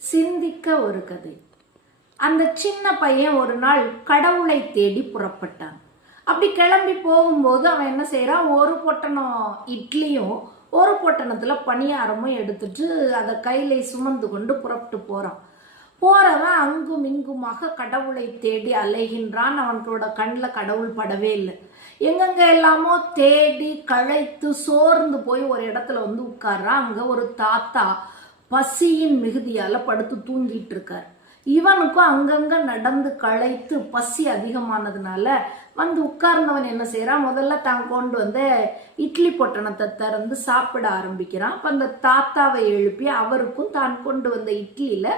சிந்திக்க ஒரு கதை. அந்த சின்ன பையன் ஒரு நாள் கடவுளை தேடி புறப்பட்டான். அப்படி கிளம்பி போகும்போது அவன் என்ன செய்யறான், ஒரு பொட்டணம் இட்லியும் ஒரு பொட்டணத்துல பணியாரமும் எடுத்துட்டு அதை கையில சுமந்து கொண்டு புறப்பட்டு போறான். போறவன் அங்கும் இங்குமாக கடவுளை தேடி அலைகின்றான். அவனோட கண்ணில் கடவுள் படவே இல்லை. எங்கெங்க எல்லாமோ தேடி களைத்து சோர்ந்து போய் ஒரு இடத்துல வந்து உட்கார்றான். அங்க ஒரு தாத்தா பசியின் மிகுதியால படுத்து தூங்கிட்டு இருக்கார். இவனுக்கும் அங்கங்க நடந்து களைத்து பசி அதிகமானதுனால வந்து உட்கார்ந்தவன் என்ன செய்யறான், முதல்ல தான் கொண்டு வந்த இட்லி பொட்டணத்தை திறந்து சாப்பிட ஆரம்பிக்கிறான். அப்ப அந்த தாத்தாவை எழுப்பி அவருக்கும் தான் கொண்டு வந்த இட்லியில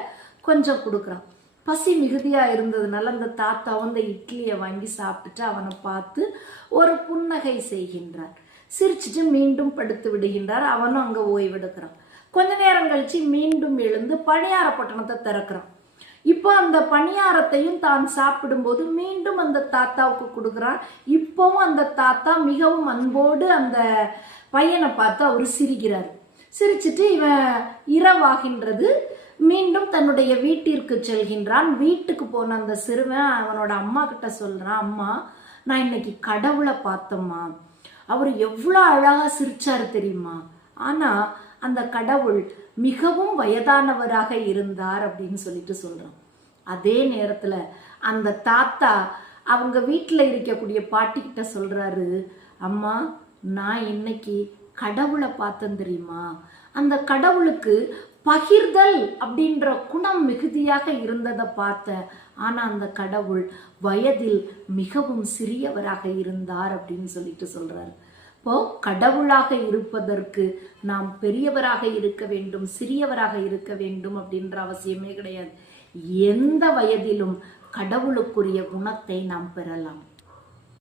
கொஞ்சம் கொடுக்குறான். பசி மிகுதியா இருந்ததுனால அந்த தாத்தா அந்த இட்லியை வாங்கி சாப்பிட்டுட்டு அவனை பார்த்து ஒரு புன்னகை செய்கின்றார். சிரிச்சுட்டு மீண்டும் படுத்து விடுகின்றார். அவனும் அங்க ஓய்வெடுக்கிறான். கொஞ்ச நேரம் கழிச்சு மீண்டும் எழுந்து பணியார பொட்டணத்தை திறக்கிறான். இப்போ அந்த பணியாரத்தையும் தான் சாப்பிடும்போது மீண்டும் அந்த தாத்தாவுக்கு கொடுக்குறான். இப்பவும் அந்த தாத்தா மிகவும் அன்போடு அந்த பையனை பார்த்து அவர் சிரிக்கிறார். சிரிச்சுட்டு இவன் இரவாகின்றது. மீண்டும் தன்னுடைய வீட்டிற்கு செல்கின்றான். வீட்டுக்கு போன அந்த சிறுவன் அவனோட அம்மா கிட்ட சொல்றான், அம்மா நான் இன்னைக்கு கடவுளை பார்த்தம்மா, அவர் எவ்வளோ அழகா சிரிச்சாரு தெரியுமா, ஆனா அந்த கடவுள் மிகவும் வயதானவராக இருந்தார் அப்படின்னு சொல்லிட்டு சொல்றான். அதே நேரத்துல அந்த தாத்தா அவங்க வீட்டுல இருக்கக்கூடிய பாட்டி கிட்ட சொல்றாரு, அம்மா நான் இன்னைக்கு கடவுளை பார்த்தேன் தெரியுமா, அந்த கடவுளுக்கு பகிர்தல் அப்படின்ற குணம் மிகுதியாக இருந்ததை பார்த்தேன், ஆனா அந்த கடவுள் வயதில் மிகவும் சிறியவராக இருந்தார் அப்படின்னு சொல்லிட்டு சொல்றாரு. இப்போ கடவுளாக இருப்பதற்கு நாம் பெரியவராக இருக்க வேண்டும், சிறியவராக இருக்க வேண்டும் அப்படின்ற அவசியமே கிடையாது. எந்த வயதிலும் கடவுளுக்குரிய குணத்தை நாம் பெறலாம்.